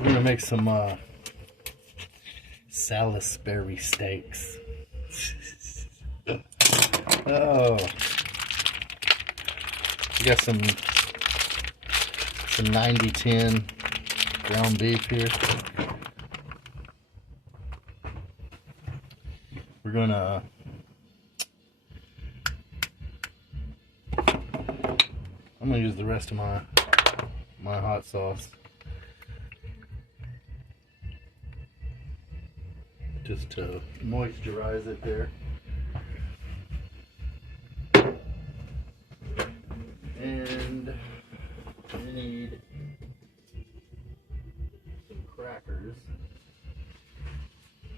We're gonna make some Salisbury steaks. Oh, we got some 90-10 ground beef here. We're gonna I'm gonna use the rest of my hot sauce just to moisturize it there. And we need some crackers.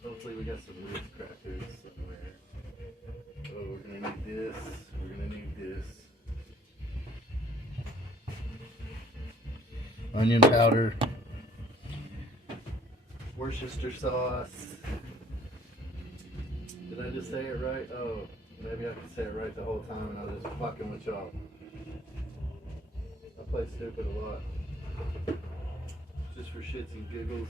Hopefully we got some Ritz crackers somewhere. Oh, we're gonna need this. We're gonna need this. Onion powder. Worcestershire sauce. Did I just say it right? Oh, maybe I can say it right the whole time and I was just fucking with y'all. I play stupid a lot. Just for shits and giggles.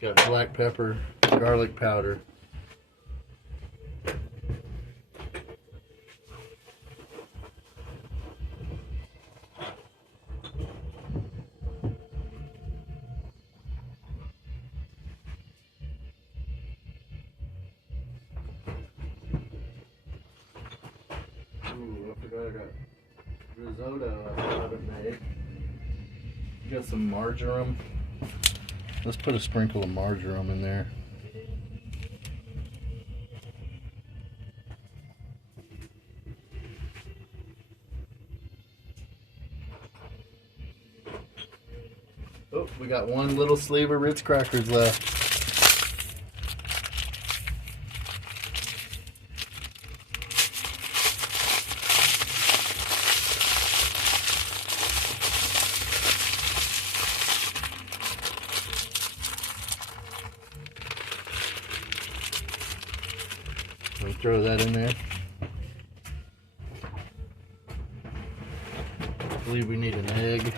Got black pepper, garlic powder. Ooh, I forgot I got risotto I haven't made. Got some marjoram. Let's put a sprinkle of marjoram in there. Oh, we got one little sleeve of Ritz crackers left. We'll throw that in there. I believe we need an egg.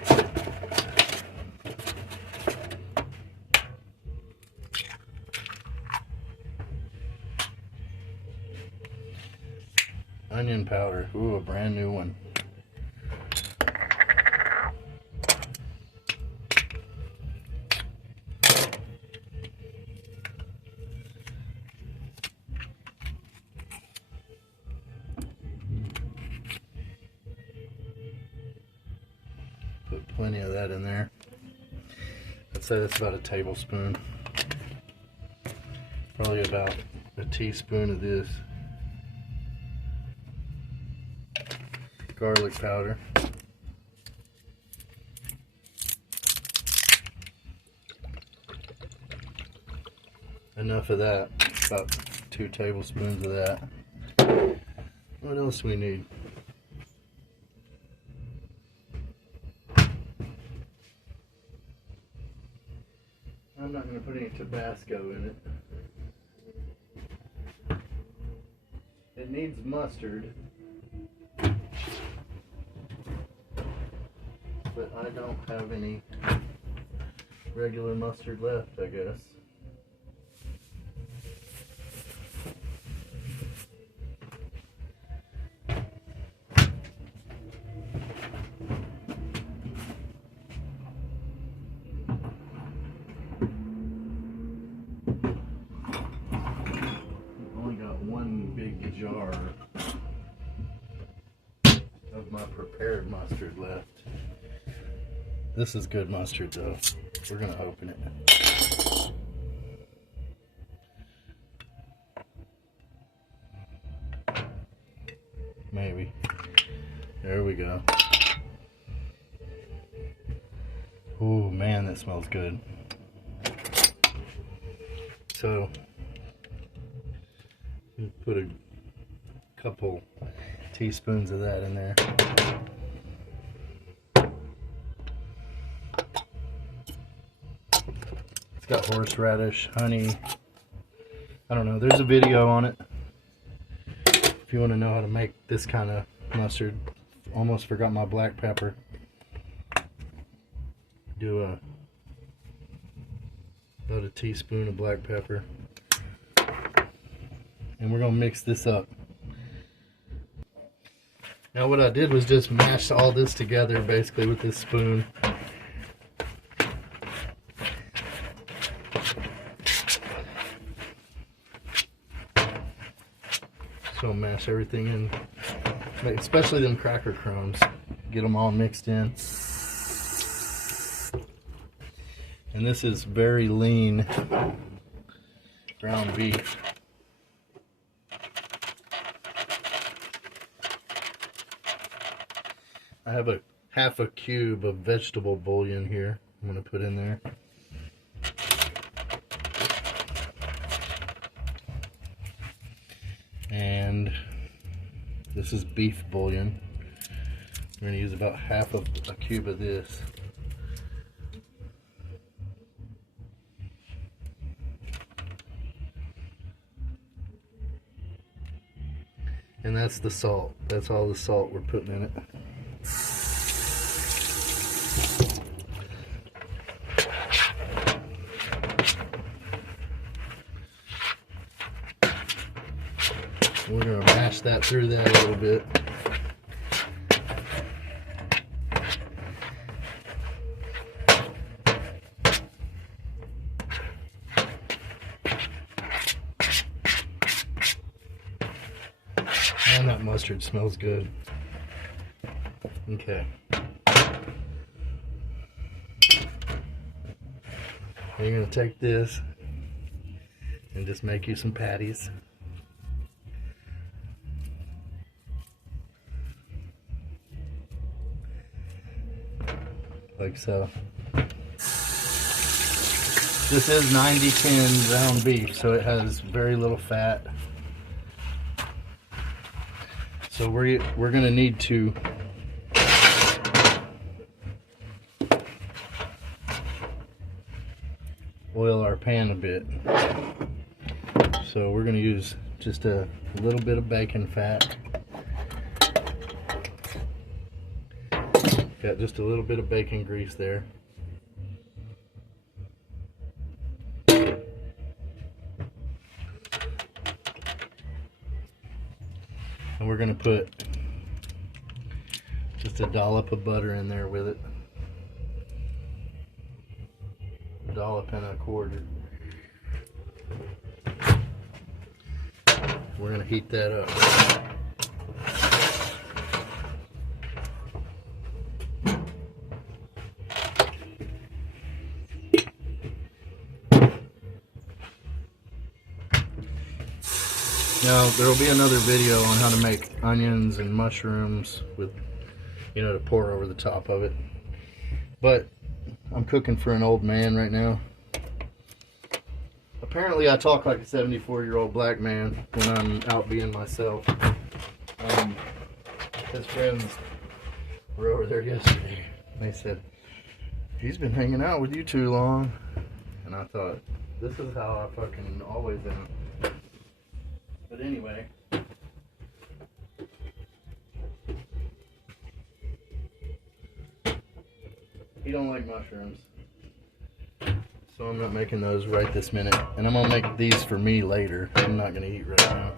Onion powder. Ooh, a brand new one. Put plenty of that in there. I'd say that's about a tablespoon. Probably about a teaspoon of this. Garlic powder. Enough of that. About 2 tablespoons of that. What else do we need? I'm not going to put any Tabasco in it. It needs mustard. But I don't have any regular mustard left, I guess. Only got one big jar of my prepared mustard left. This is good mustard though. We're gonna open it. Maybe. There we go. Ooh, man, that smells good. So, put a couple teaspoons of that in there. It's got horseradish, honey. I don't know. There's a video on it. If you want to know how to make this kind of mustard, almost forgot my black pepper. Do about a teaspoon of black pepper. And we're gonna mix this up. Now what I did was just mash all this together basically with this spoon. So mash everything in, especially them cracker crumbs. Get them all mixed in. And this is very lean ground beef. I have a half a cube of vegetable bouillon here I'm going to put in there. And this is beef bouillon. We're going to use about half of a cube of this. And that's the salt. That's all the salt we're putting in it. We're going to mash that through that a little bit. And that mustard smells good. Okay. You're going to take this and just make you some patties. Like so. This is 90-10 ground beef, so it has very little fat. So we're going to need to oil our pan a bit. So we're going to use just a little bit of bacon fat. Got just a little bit of bacon grease there. And we're going to put just a dollop of butter in there with it. A dollop and a quarter. We're going to heat that up. Now there will be another video on how to make onions and mushrooms with, you know, to pour over the top of it. But I'm cooking for an old man right now. Apparently I talk like a 74-year-old black man when I'm out being myself. His friends were over there yesterday. They said, he's been hanging out with you too long. And I thought, this is how I fucking always am. But anyway, he don't like mushrooms, so I'm not making those right this minute. And I'm gonna make these for me later. I'm not gonna eat right now.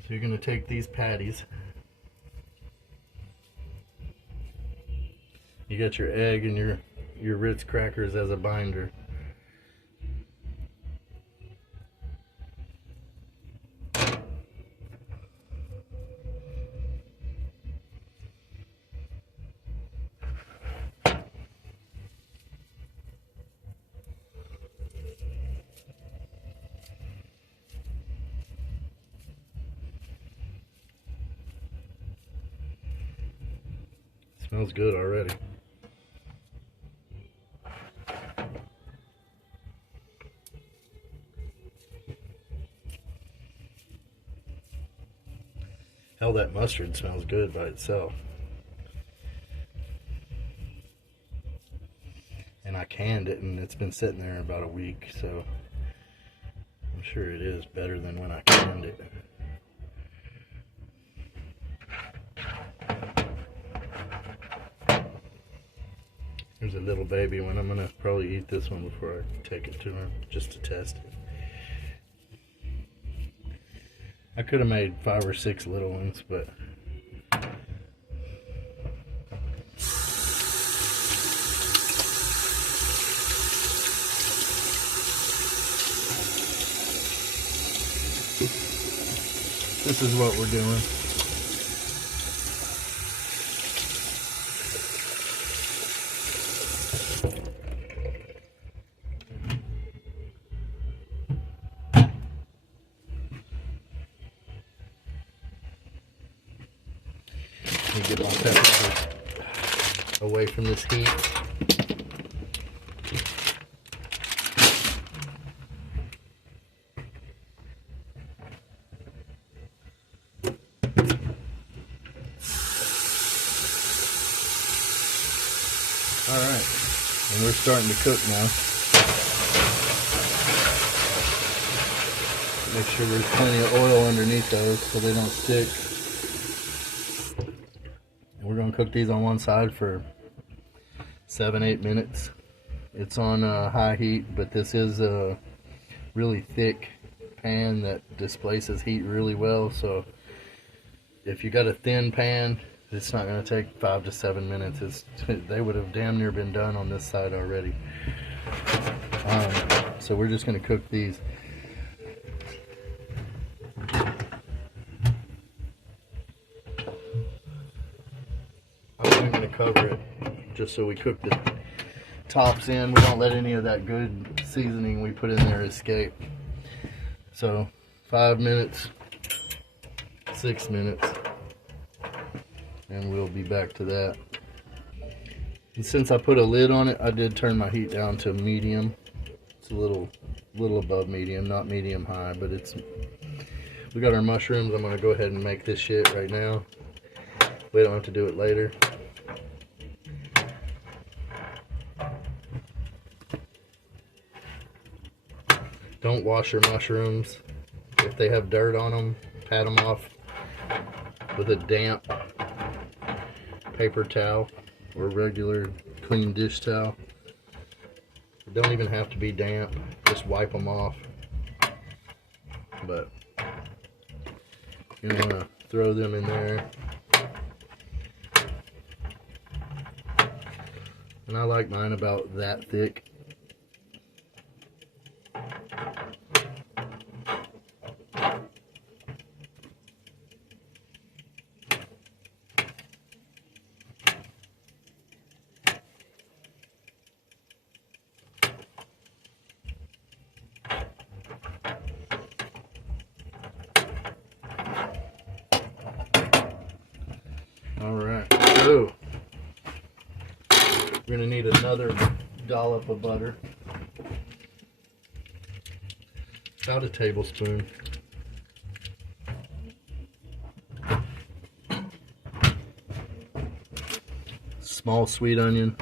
So you're gonna take these patties. You got your egg and your Ritz crackers as a binder. Smells good already. Hell, that mustard smells good by itself. And I canned it, and it's been sitting there about a week, so I'm sure it is better than when I canned it. Here's a little baby one. I'm gonna probably eat this one before I take it to her, just to test it. I could have made 5 or 6 little ones, but this is what we're doing. Let me get my peppers away from this heat. Alright, and we're starting to cook now. Make sure there's plenty of oil underneath those so they don't stick. And we're going to cook these on one side for 7-8 minutes. It's on high heat, but this is a really thick pan that displaces heat really well. So if you got a thin pan, it's not going to take 5 to 7 minutes. They would have damn near been done on this side already. So we're just going to cook these. I'm going to cover it just so we cook the tops in. We don't let any of that good seasoning we put in there escape. So 5 minutes, 6 minutes. And we'll be back to that. And since I put a lid on it, I did turn my heat down to medium. It's a little above medium, not medium high, but it's. We got our mushrooms. I'm gonna go ahead and make this shit right now. We don't have to do it later. Don't wash your mushrooms. If they have dirt on them, pat them off with a damp paper towel or regular clean dish towel. They don't even have to be damp, just wipe them off. But you're gonna throw them in there. And I like mine about that thick. Alright, so we're going to need another dollop of butter. About a tablespoon. Small sweet onion.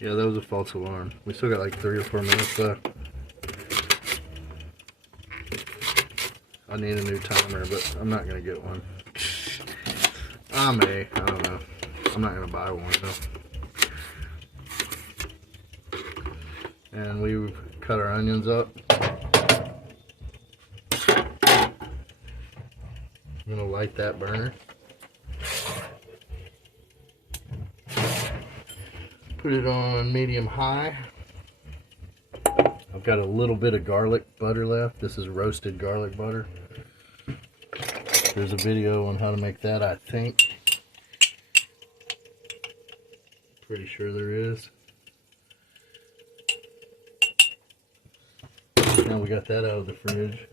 Yeah, that was a false alarm. We still got like 3 or 4 minutes left. I need a new timer, but I'm not gonna get one. I don't know. I'm not gonna buy one though. And we've cut our onions up. I'm gonna light that burner. Put it on medium high. I've got a little bit of garlic butter left. This is roasted garlic butter. There's a video on how to make that, I think. Pretty sure there is. Now we got that out of the fridge.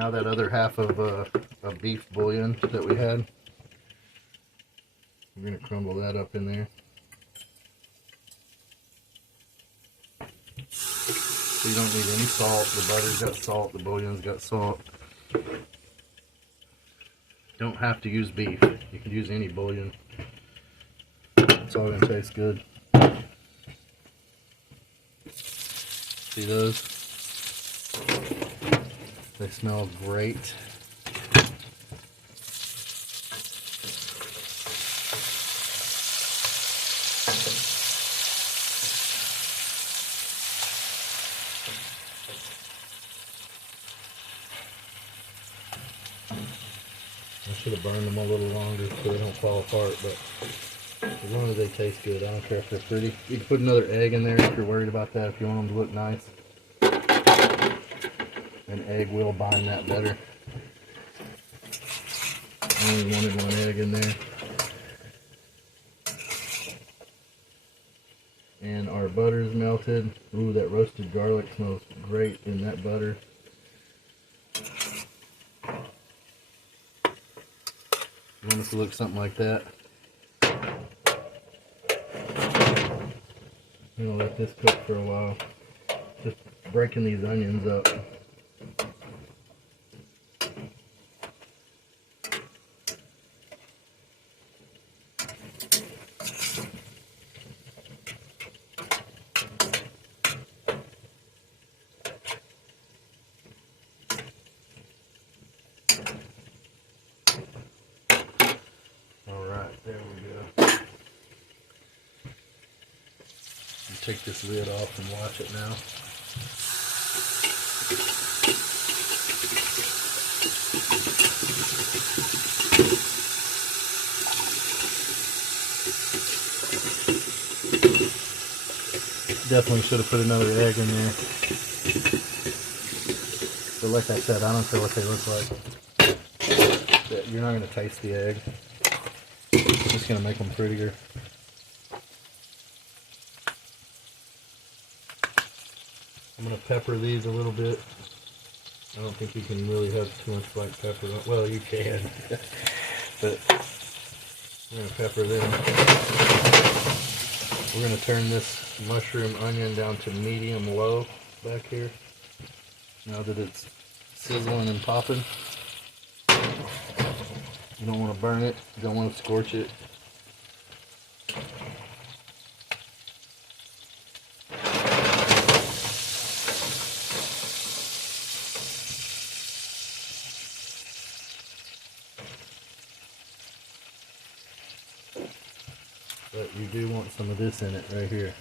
Now that other half of a beef bouillon that we had, we're going to crumble that up in there. So you don't need any salt. The butter's got salt, the bouillon's got salt. Don't have to use beef. You can use any bouillon. It's all going to taste good. See those? They smell great. I should have burned them a little longer so they don't fall apart, but as long as they taste good, I don't care if they're pretty. You can put another egg in there if you're worried about that, if you want them to look nice. An egg will bind that better. I only wanted one egg in there. And our butter is melted. Ooh, that roasted garlic smells great in that butter. You want it to look something like that. I'm going to let this cook for a while. Just breaking these onions up. There we go. Take this lid off and watch it now. Definitely should have put another egg in there. But like I said, I don't care what they look like. You're not going to taste the egg. It's just going to make them prettier. I'm going to pepper these a little bit. I don't think you can really have too much black pepper. Well, you can. But I'm going to pepper them. We're going to turn this mushroom onion down to medium low back here. Now that it's sizzling and popping. You don't want to burn it. You don't want to scorch it. But you do want some of this in it right here.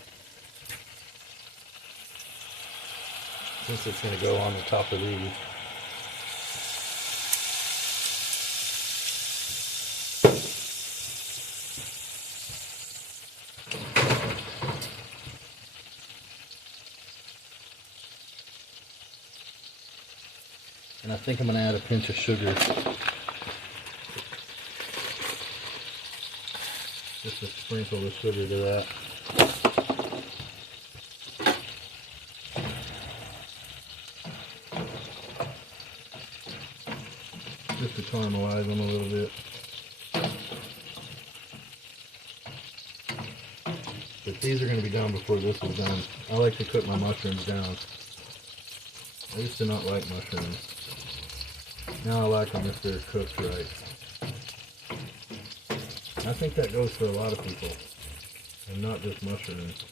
Since it's going to go on the top of these. And I think I'm going to add a pinch of sugar. Just a sprinkle of sugar to that. Just to caramelize them a little bit. But these are going to be done before this is done. I like to cook my mushrooms down. I used to not like mushrooms. Now I like them if they're cooked right. I think that goes for a lot of people, and not just mushrooms.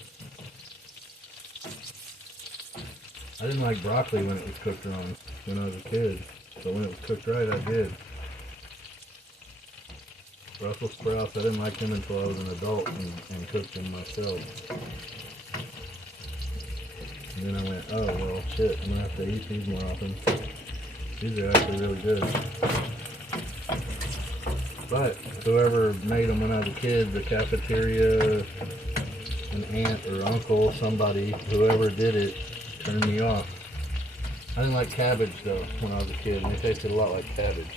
I didn't like broccoli when it was cooked wrong when I was a kid, but when it was cooked right, I did. Brussels sprouts, I didn't like them until I was an adult and cooked them myself. And then I went, oh well, shit, I'm going to have to eat these more often. These are actually really good. But whoever made them when I was a kid, the cafeteria, an aunt or uncle, somebody, whoever did it, turned me off. I didn't like cabbage though when I was a kid, and they tasted a lot like cabbage.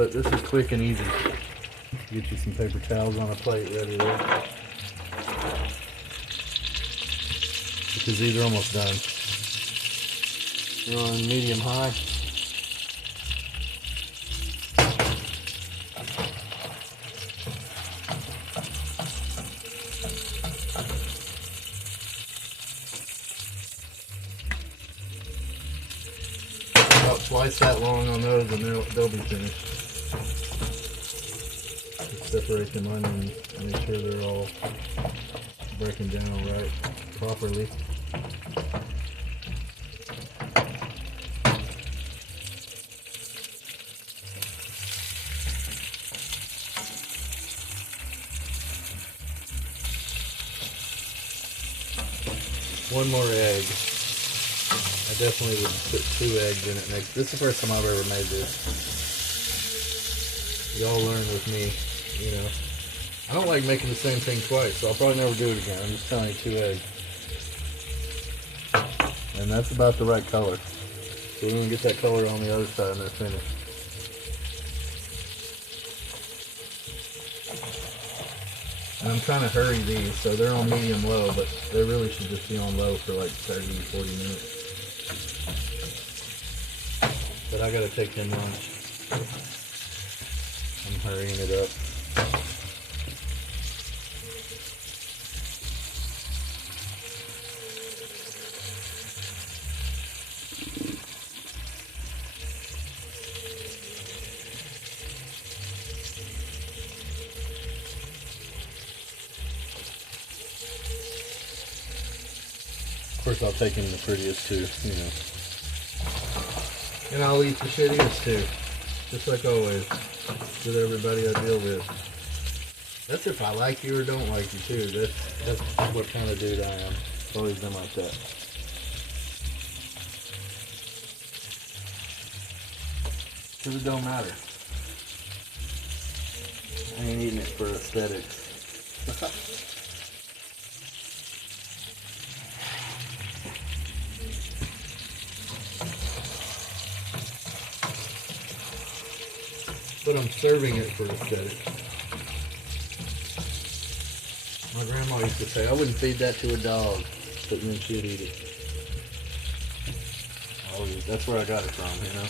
But this is quick and easy. Get you some paper towels on a plate ready there. Because these are almost done. You're on medium high. About twice that long on those and they'll be finished. Just separate them onions, make sure they're all breaking down right properly. One more egg. I definitely would put 2 eggs in it next. This is the first time I've ever made this. Y'all learn with me, you know. I don't like making the same thing twice, so I'll probably never do it again. I'm just telling you, 2 eggs. And that's about the right color. So we're going to get that color on the other side and they're finished. And I'm trying to hurry these, so they're on medium-low, but they really should just be on low for like 30 to 40 minutes. But I gotta take them lunch. I'm hurrying it up. Of course, I'll take him the prettiest too, you know. And I'll eat the shittiest too. Just like always. With everybody I deal with. That's if I like you or don't like you too. That's what kind of dude I am. It's always been like that. Because it don't matter. I ain't eating it for aesthetics. But I'm serving it for aesthetics. My grandma used to say, I wouldn't feed that to a dog, but then she'd eat it. Always. That's where I got it from, you know?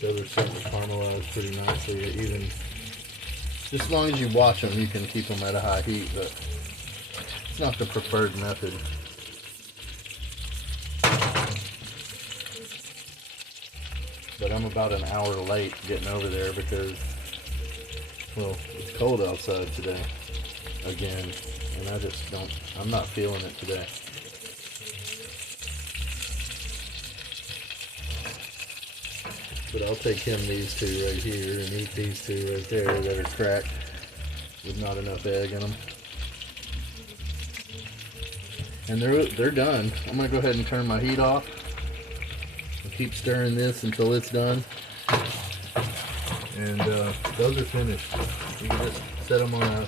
Those are starting to caramelize pretty nicely. Even just as long as you watch them, you can keep them at a high heat, but it's not the preferred method. But I'm about an hour late getting over there because, well, it's cold outside today again, and I'm not feeling it today. But I'll take him these 2 right here and eat these 2 right there that are cracked with not enough egg in them. And they're done. I'm gonna go ahead and turn my heat off and keep stirring this until it's done. And those are finished. You can just set them on a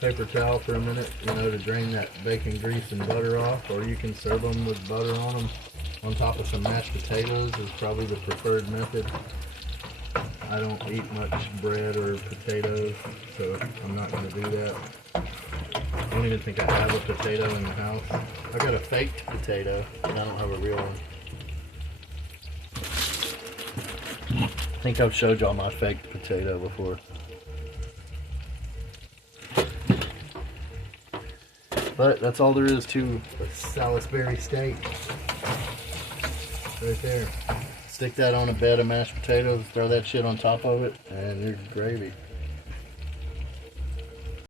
paper towel for a minute, you know, to drain that bacon grease and butter off, or you can serve them with butter on them. On top of some mashed potatoes is probably the preferred method. I don't eat much bread or potatoes, so I'm not going to do that. I don't even think I have a potato in the house. I got a faked potato, but I don't have a real one. I think I've showed y'all my faked potato before. But that's all there is to a Salisbury steak. Right there. Stick that on a bed of mashed potatoes, throw that shit on top of it, and your gravy.